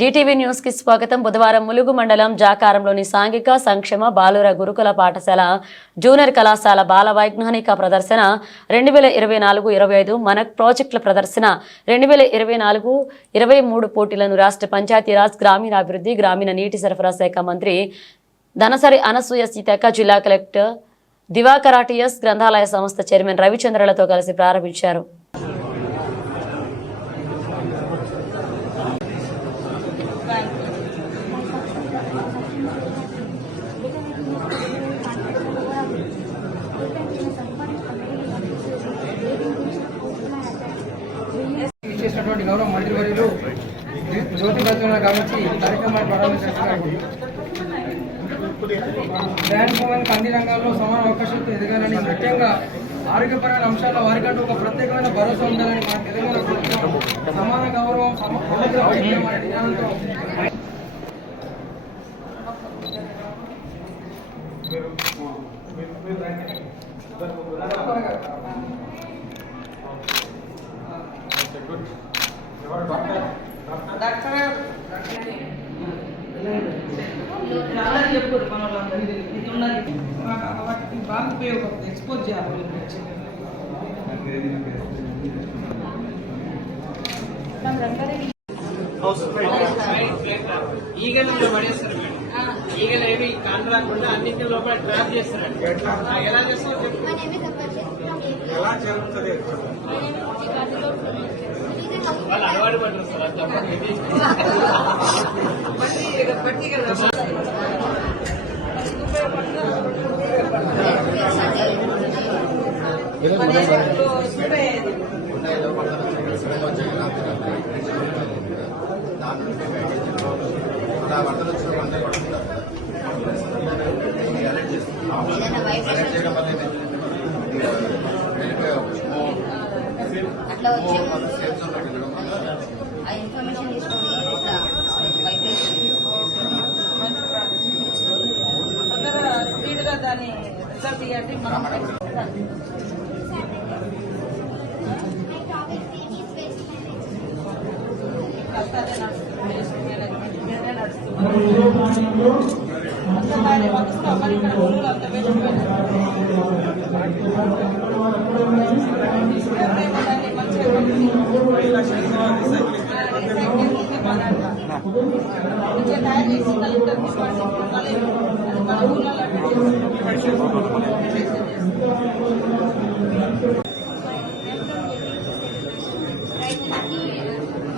DTV news కి స్వాగతం। బుధవారం ములుగు మండలం జాకారంలోని సాంఘిక సంక్షేమ బాలుర గురుకుల పాఠశాల జూనియర్ కళాశాల బాల వైజ్ఞానిక ప్రదర్శన 2024-25 మనక్ ప్రాజెక్టుల ప్రదర్శన 2024-23 పోటీలను రాష్ట్ర పంచాయతీరాజ్ గ్రామీణాభివృద్ధి గ్రామీణ నీటి సరఫరా శాఖ మంత్రి ధనసరి అనసూయ సీతక్క జిల్లా కలెక్టర్ దివాకరాటియస్ గ్రంథాలయ సంస్థ చైర్మన్ రవిచంద్రలతో కలిసి ప్రారంభించారు। గౌరవ మంత్రివర్యులు జ్యోతి ప్రజ్వలన గావించి కార్యక్రమాన్ని ప్రారంభించారు। బ్యాంక్ మూమెంట్ అన్ని రంగాల్లో సమాన అవకాశాలతో ఎదగాలని, ముఖ్యంగా ఆరోగ్యపరమైన అంశాల్లో వారికంటూ ఒక ప్రత్యేకమైన భరోసా ఉండాలని మన తెలంగాణ ప్రభుత్వం సమాన గౌరవం విధానంతో చాలా చెప్పారు మన వాళ్ళందరికీ ఇది ఉన్నది వాటికి బాగా ఉపయోగపడుతుంది ఎక్స్పోజ్ చేయాలి ఈగలు పడేస్తారు ఈగలు ఏమి కాంట రాకుండా అన్నింటి లోపల ట్రాప్ చేస్తారు ఎలా చేస్తారు ఎలా జరుగుతుంది వాళ్ళు అలవాటు పడ్డారు సార్ అట్లా వచ్చే ఆ ఇన్ఫర్మేషన్ తీసుకొని ఇట్లా వైబ్రేషన్ స్పీడ్గా దాన్ని రిజల్ట్ ఇవ్వండి మనం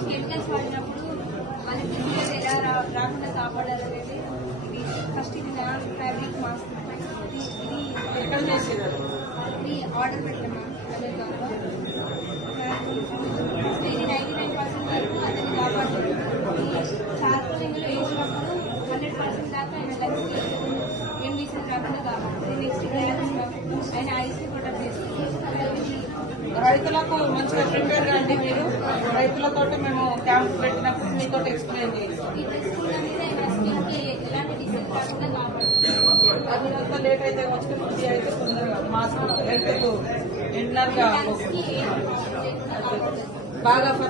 కెమికల్స్ వాడినప్పుడు మనకి ఎలా రాకుండా కాపాడాలనేది ఇది ఫస్ట్ ఇది నాన్ ఫ్యాబ్రిక్ మాస్క్ ఇది ఎక్కడ చేసేది ఇది ఆర్డర్ పెట్టాము అమెజాన్లో ఇది 99% వరకు అతన్ని కాపాడుతుంది చార్కోలింగ్లో వేసినప్పుడు 100% దాకా ఆయన లైఫ్కి ఏం డిసీజ్ రాకుండా కాపాడుతుంది నెక్స్ట్ ఆయన ఐస్ని ప్రొటెక్ట్ చేస్తుంది। రైతులకు మంచిగా ప్రిపేర్ కాండి మీరు రైతులతో మేము క్యాంప్ పెట్టినప్పుడు మీతో ఎక్స్ప్లెయిన్ చేస్తాం ఎలాంటి డిసీజ్ రాకుండా కాపాడుతుంది। అది లేట్ అయితే వచ్చి పూర్తి అయితే తొందరగా మాస్క్ రైతులు ఎండగా బాగా